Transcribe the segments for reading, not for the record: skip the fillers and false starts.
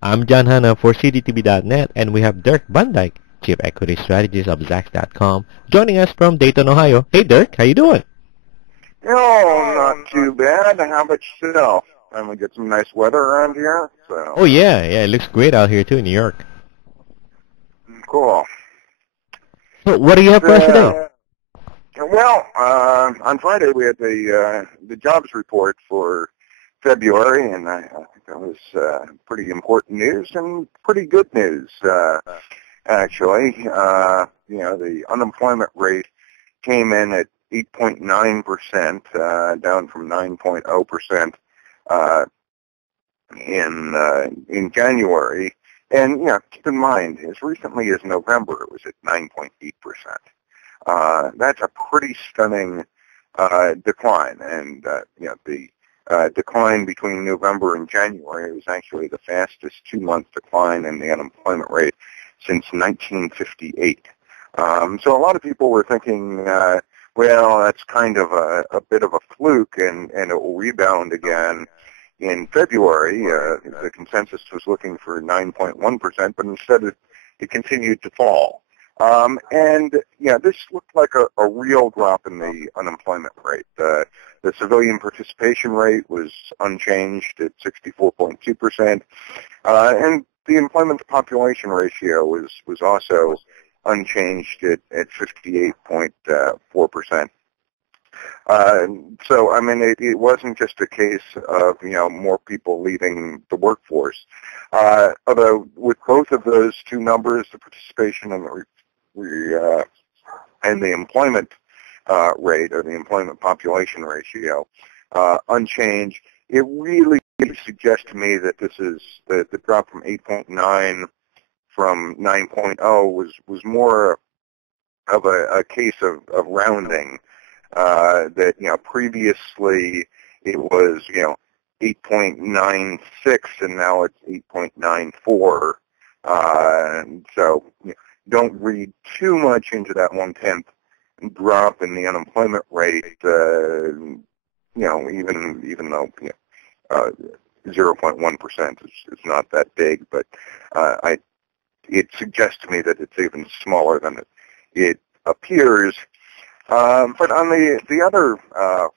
I'm John Hanna for CDTV.net, and we have Dirk Dijk, Chief Equity Strategist of Zacks.com, joining us from Dayton, Ohio. Hey, Dirk, how you doing? Oh, not too bad. How about yourself? Finally get some nice weather around here, Oh, so yeah, it looks great out here, too, in New York. cool. So, what do you have for us today? On Friday we had the jobs report for February, and I think that was pretty important news and pretty good news, actually. The unemployment rate came in at 8.9%, down from 9.0% in January. And keep in mind, as recently as November, it was at 9.8%. That's a pretty stunning decline, and the decline between November and January was actually the fastest two-month decline in the unemployment rate since 1958. So a lot of people were thinking, well, that's kind of a bit of a fluke, and it will rebound again in February. The consensus was looking for 9.1%, but instead it continued to fall. This looked like a real drop in the unemployment rate. The civilian participation rate was unchanged at 64.2%, and the employment to population ratio was also unchanged at 58.4%. It wasn't just a case of more people leaving the workforce. Although with both of those two numbers, the participation and the employment rate, or the employment population ratio, unchanged, it really suggests to me that this is the drop from 8.9 from 9.0 was more of a case of rounding. That previously it was 8.96 and now it's 8.94. So don't read too much into that 1/10 drop in the unemployment rate. Even though 0.1% is not that big, but it suggests to me that it's even smaller than it appears. But on the other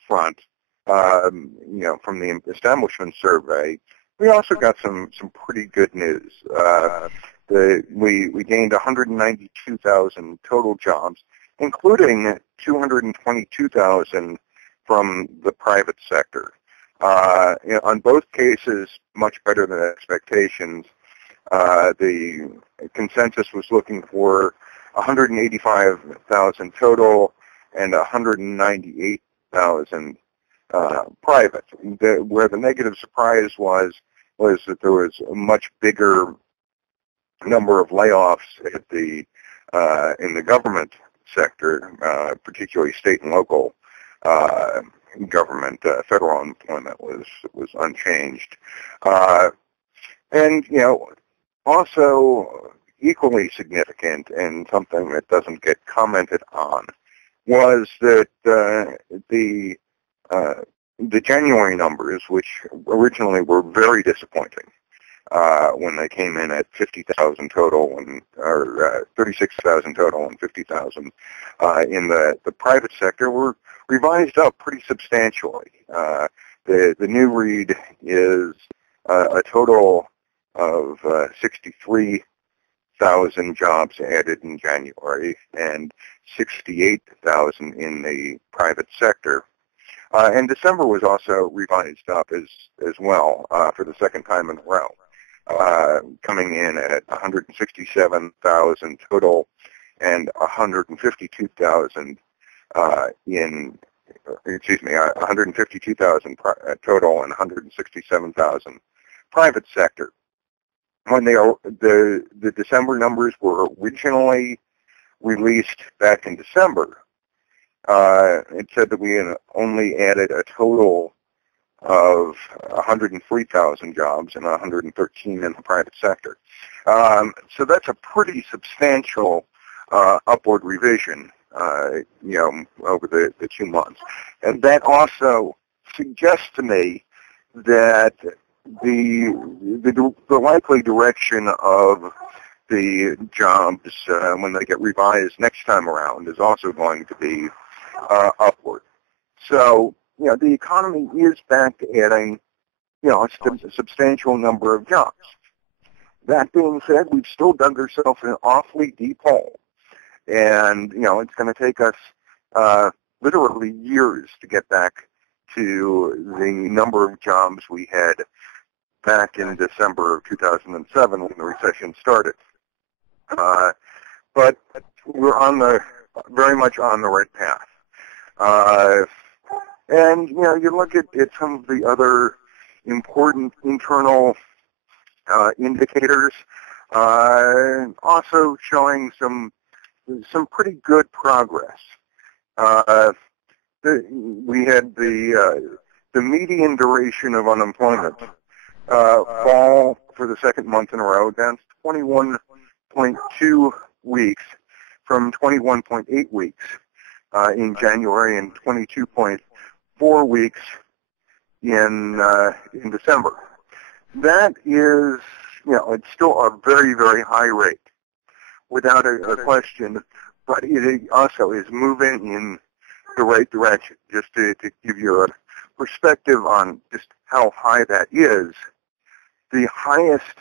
front, from the establishment survey, we also got some pretty good news. We gained 192,000 total jobs, including 222,000 from the private sector. On both cases, much better than expectations. The consensus was looking for 185,000 total and 198,000 private. Where the negative surprise was that there was a much bigger number of layoffs at in the government sector, particularly state and local government. Federal employment was unchanged, and also equally significant, and something that doesn't get commented on, was that the January numbers, which originally were very disappointing when they came in at 50,000 total, or 36,000 total and 50,000 in the private sector, were revised up pretty substantially. The new read is a total of 63,000 jobs added in January and 68,000 in the private sector. And December was also revised up as well for the second time in a row, coming in at 167,000 total and 152,000 152,000 total and 167,000 private sector. When the December numbers were originally released back in December, it said that we had only added a total of 103,000 jobs and 113 in the private sector. So that's a pretty substantial upward revision, over the 2 months. And that also suggests to me that the likely direction of the jobs when they get revised next time around is also going to be upward. So, the economy is back to adding, a substantial number of jobs. That being said, we've still dug ourselves in an awfully deep hole. And, it's going to take us literally years to get back to the number of jobs we had back in December of 2007 when the recession started. But we're very much on the right path. And, you look at some of the other important internal indicators, also showing some pretty good progress. We had the median duration of unemployment fall for the second month in a row, down to 21.2 weeks from 21.8 weeks in January and 22.4 weeks in December. That is, it's still a very, very high rate, without a question, but it also is moving in the right direction. Just to give you a perspective on just how high that is, the highest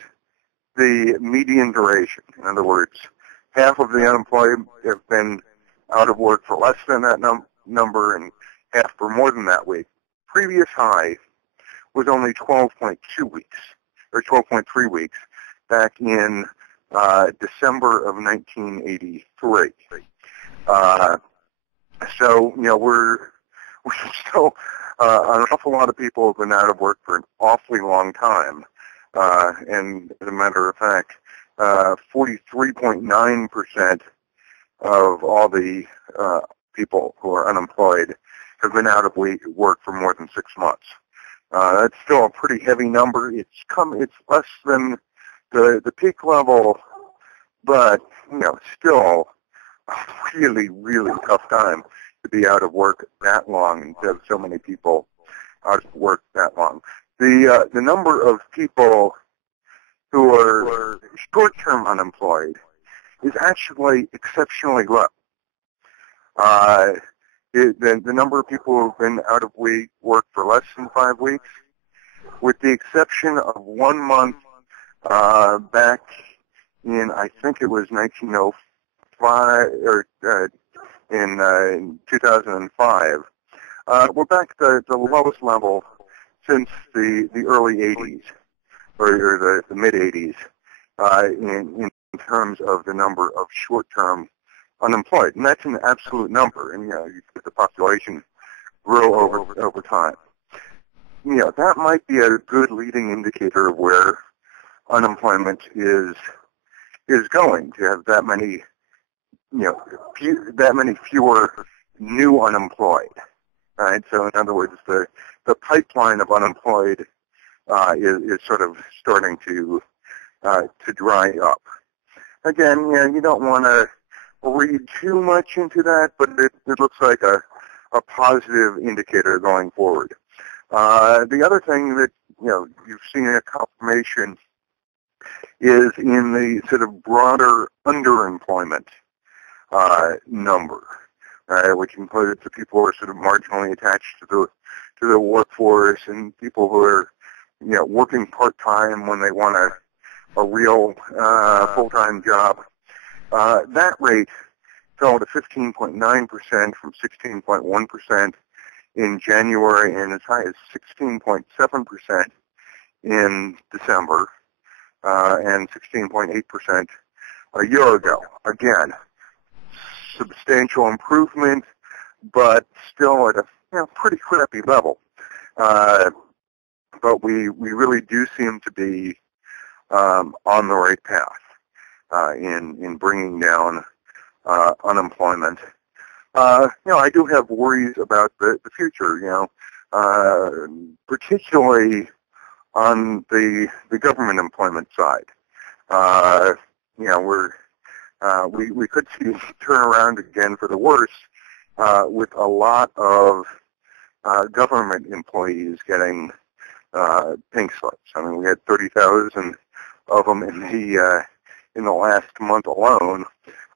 the median duration, in other words, half of the unemployed have been out of work for less than that number and half for more than that week. Previous high was only 12.2 weeks, or 12.3 weeks, back in December of 1983. So, we're still, an awful lot of people have been out of work for an awfully long time. And as a matter of fact, 43.9% of all the people who are unemployed have been out of work for more than 6 months. That's still a pretty heavy number. It's less than the peak level, but still a really, really tough time to be out of work that long and to have so many people out of work that long. The number of people who are short-term unemployed is actually exceptionally low. The number of people who have been out of work for less than 5 weeks, with the exception of 1 month back in, I think it was 1905 or in 2005, we're back to the lowest level since the early 80s or the mid 80s in terms of the number of short-term unemployed, and that's an absolute number. And the population grow over time. That might be a good leading indicator of where unemployment is going, to have that many fewer new unemployed. Right. So in other words, the pipeline of unemployed is sort of starting to dry up. Again, you don't want to read too much into that, but it looks like a positive indicator going forward. The other thing that you've seen a confirmation is in the sort of broader underemployment number, which includes the people who are sort of marginally attached to the workforce and people who are working part-time when they want a real full-time job. That rate fell to 15.9% from 16.1% in January and as high as 16.7% in December and 16.8% a year ago. Again, substantial improvement, but still at a pretty crappy level. But we really do seem to be on the right path in bringing down unemployment. I do have worries about the future, particularly on the government employment side. We could see turn around again for the worse with a lot of government employees getting pink slips. I mean, we had 30,000 of them in the last month alone.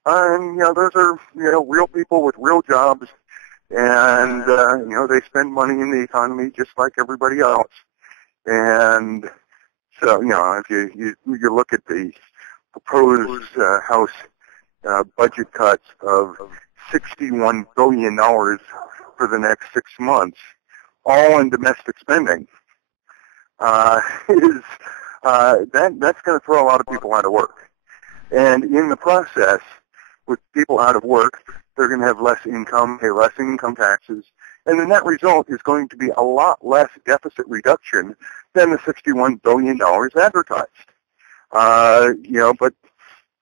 And, those are, real people with real jobs. And, they spend money in the economy just like everybody else. And so, if you look at the proposed House budget cuts of $61 billion for the next 6 months, all in domestic spending, that's going to throw a lot of people out of work. And in the process, with people out of work, they're going to have less income, pay less income taxes, and the net result is going to be a lot less deficit reduction than the $61 billion advertised. But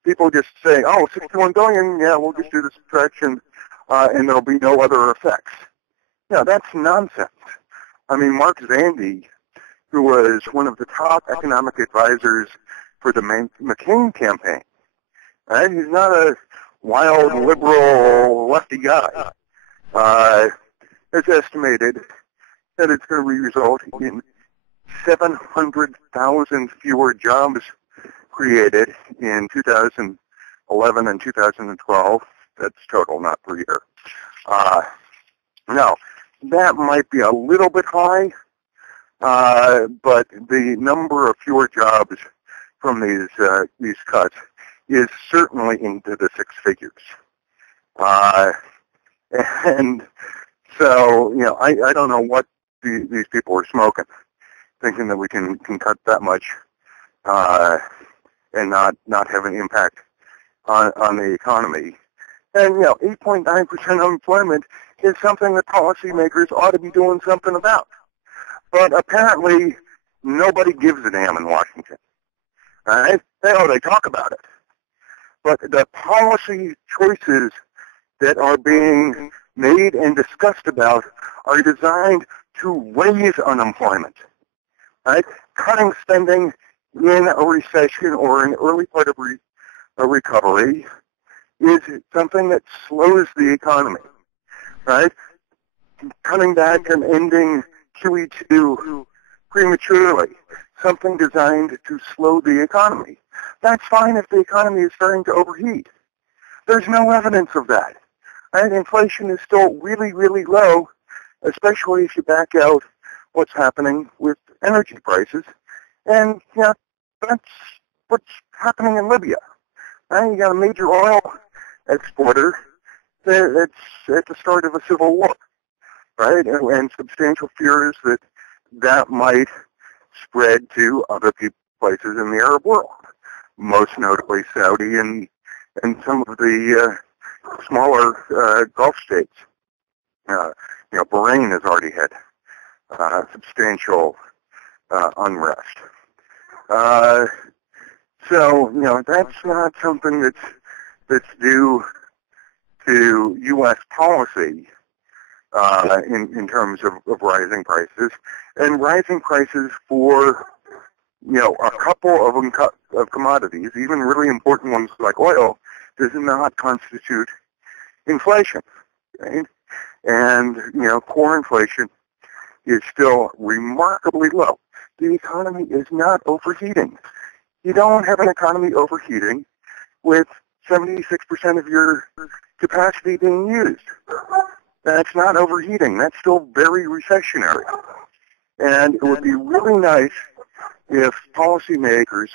people just say, oh, $61 billion, yeah, we'll just do the subtraction, and there'll be no other effects. That's nonsense. I mean, Mark Zandi, who was one of the top economic advisors for the McCain campaign, right? He's not a wild liberal lefty guy. It's estimated that it's going to result in 700,000 fewer jobs created in 2011 and 2012. That's total, not per year. Now, that might be a little bit high, but the number of fewer jobs from these cuts is certainly into the six figures. And so, I don't know what these people are smoking, thinking that we can cut that much and not have an impact on the economy. And, 8.9% unemployment is something that policymakers ought to be doing something about. But apparently, nobody gives a damn in Washington. Right? They talk about it. But the policy choices that are being made and discussed about are designed to raise unemployment. Right? Cutting spending in a recession or an early part of a recovery is something that slows the economy. Right? Cutting back and ending QE2 prematurely, something designed to slow the economy. That's fine if the economy is starting to overheat. There's no evidence of that. Right? Inflation is still really, really low, especially if you back out what's happening with energy prices. And, that's what's happening in Libya. Right? You got a major oil exporter that's at the start of a civil war. Right? And substantial fears that might spread to other places in the Arab world, most notably Saudi and some of the smaller Gulf states. Bahrain has already had substantial unrest. So, that's not something that's due to U.S. policy in terms of rising prices. And rising prices for, a couple of commodities, even really important ones like oil, does not constitute inflation. Right? And, core inflation is still remarkably low. The economy is not overheating. You don't have an economy overheating with 76% of your capacity being used. That's not overheating. That's still very recessionary. And it would be really nice if policymakers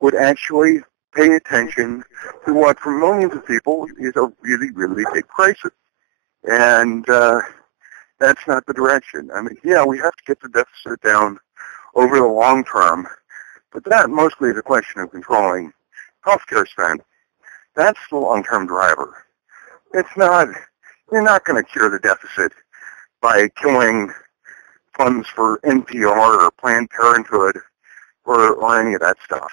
would actually pay attention to what for millions of people is a really, really big crisis. And that's not the direction. I mean, we have to get the deficit down over the long term, but that mostly is a question of controlling healthcare spend. That's the long-term driver. It's not, you're not going to cure the deficit by killing funds for NPR or Planned Parenthood or any of that stuff.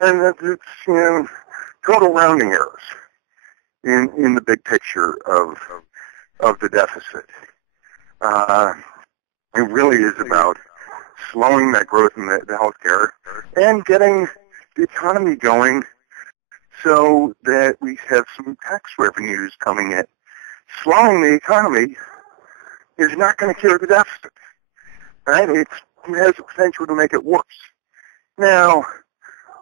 And it's, total rounding errors in the big picture of the deficit. It really is about slowing that growth in the healthcare and getting the economy going so that we have some tax revenues coming in. Slowing the economy is not going to cure the deficit. Right? It's has the potential to make it worse. Now,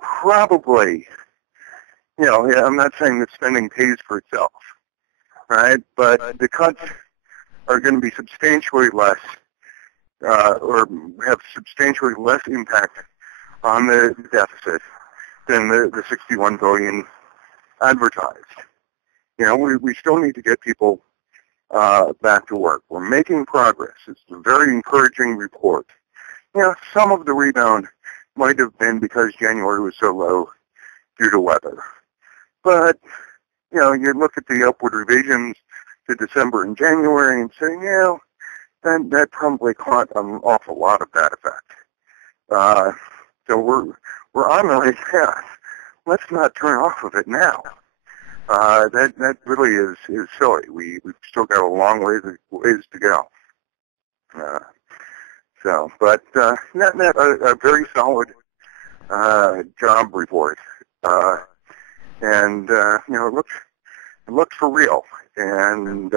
probably, I'm not saying that spending pays for itself, right? But the cuts are going to be substantially less, or have substantially less impact on the deficit than the 61 billion advertised. We still need to get people back to work. We're making progress. It's a very encouraging report. Some of the rebound might have been because January was so low due to weather. But, you look at the upward revisions to December and January and say, that probably caught an awful lot of that effect. So we're on the right path. Let's not turn off of it now. That really is silly. We've still got a long ways to go. But net, a very solid job report, and it looks for real, and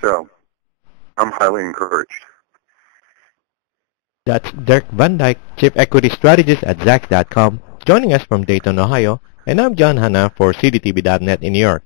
so I'm highly encouraged. That's Dirk Van Dijk, Chief Equity Strategist at Zacks.com, joining us from Dayton, Ohio, and I'm John Hanna for CDTV.net in New York.